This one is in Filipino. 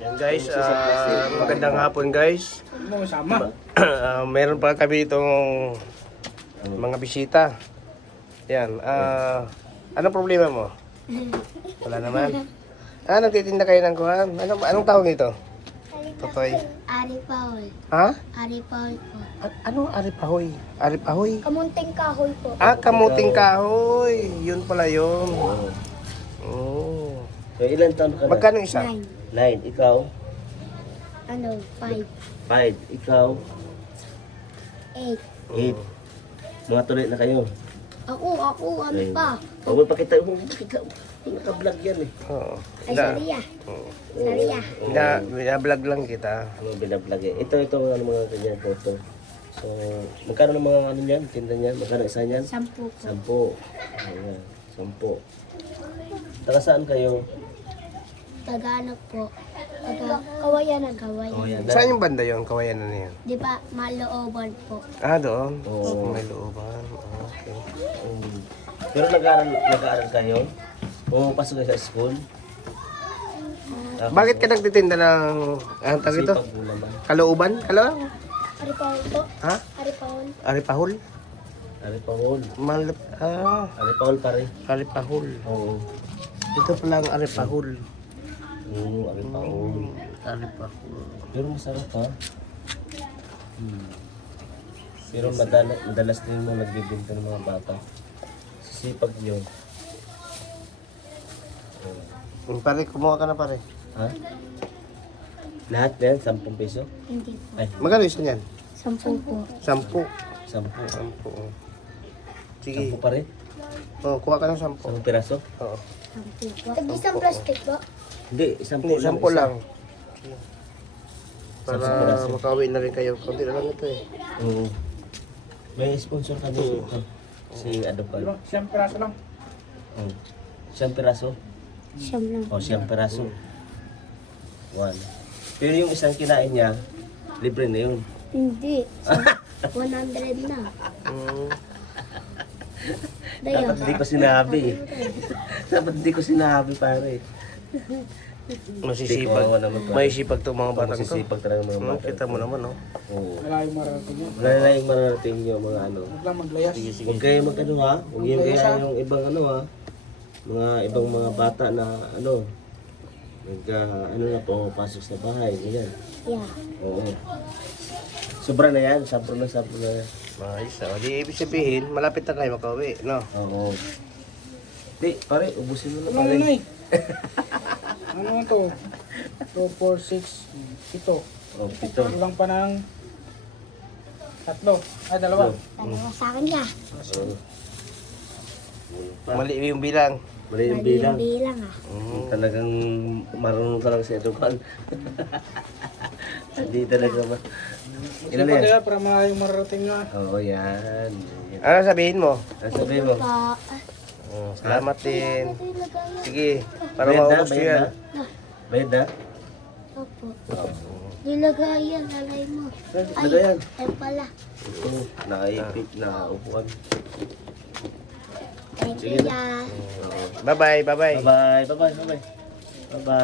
Yan guys, magandang hapon guys. Meron pa kami itong mga bisita. Yan, anong problema mo? Wala naman. Nagtitinda kayo ng kuhan? Anong tawag nito? Totoy. Ari Paul. Ha? Ari Paul po. Anong aripahoy? Aripahoy? Kamunting kahoy po. Kamuting kahoy. Yun pala yun. Oh. So, ilan taon ka na? Magkano isa? 9. 9. Ikaw? 5. 5. Ikaw? 8. 8. Mga tuloy na kayo. Ako, ano pa? Huwag mo pakita. Naka-vlog yan eh. Oo. Ay, Saria. Saria. Binablog lang kita. Ano binablog eh. Ito, ano mga ganyan, photo. So, magkano ng mga ano niyan? Tinda niyan? Magkano isa niyan? 10 po. 10. Ayan, 10. Taga saan kayo? Taga-ano po? Kawayan na kawayan. Oh, yan. Saan yung banda yun? Kawayan na yan. Di ba, malooban po. Doon? Oo. May looban. Okay. Pero nag-aaral kayo? Pumapasok kayo sa school? Bakit ka nagtitinda ng, anong tawag ito? Sipag mo naman. Kalooban? Kalooban? Ari Paul po. Ha? Ari Paul. Aripahol? Aripahol. Aripahol pare. Aripahol. Oo. Ito pala ang aripahol. Aripahol. Aripahol. Pero masarap ha. Pero madalas din mo nagbibinta ng mga bata. Sisipag yun. Pare, kumuha ka na pare. Ha? Lahat na yan? 10 peso? Hindi po. Ay, Magkano isa niyan? 10 po. 10. 10. 10. Oh. Sige. 10 pa rin? Kuha ka ng 10. 10 piraso? Oo. 10 po. Tag-isang plastic po. Hindi, 10 Hindi, 10 lang. Para piraso. makauwi na rin kayo. Kunti na lang ito eh. Oo. May sponsor kami dito. Si Adopal. 100 piraso lang. 100 piraso? Siyam lang. O, 100 piraso. 1. Pero yung isang kinain niya, libre na yun. Hindi. 100 na. Dayo. Dapat hindi ko sinabi eh. Dapat hindi ko sinabi pare. Masisipag. Kawawa naman pare. May sipag itong mga batang to. Masisipag talaga mga bata. Kita mo naman, no? Oo. Wala yung mararating yan. Wala na yung mararating nyo mga ano. Huwag lang maglayas. Huwag kayo mag-ano ha. Huwag yung kaya yung ibang ano ha. Mga ibang mga bata na ano. Ano na pumapasok sa bahay. Ganyan. Yeah. Oo. Sobra na yan. Sabro na yan. Ayos. Di ibig sabihin, malapit na kayo makauwi, no? Oo. Di, pare, ubusin mo na Ano pare. na eh? Ano nga to? 2, 4, 6, 7. Oh, pito. Kulang pa ng 3. Ay, 2. Dalawa sa akin ka. Oo. Mali yung bilang. Mali yung Mali bilang. yung bilang ah. Talagang marunong talaga si Edupal. Hindi talaga ba? Ilan na Sipag yan? kaya para mga yung mararating nga. Oo, yan. Ano sabihin mo? Ano sabihin mo? Pa. Salamat din. Sige, para Bayad na, maubos ko bayad yan. na. Bayad na? Opo. Nilagayan, alay mo. Lagayan. Ay pala. Oo, nakaipit, nakaupuan. Thank you, ya. Bye-bye, bye-bye. Bye-bye, bye-bye, bye-bye. Bye-bye.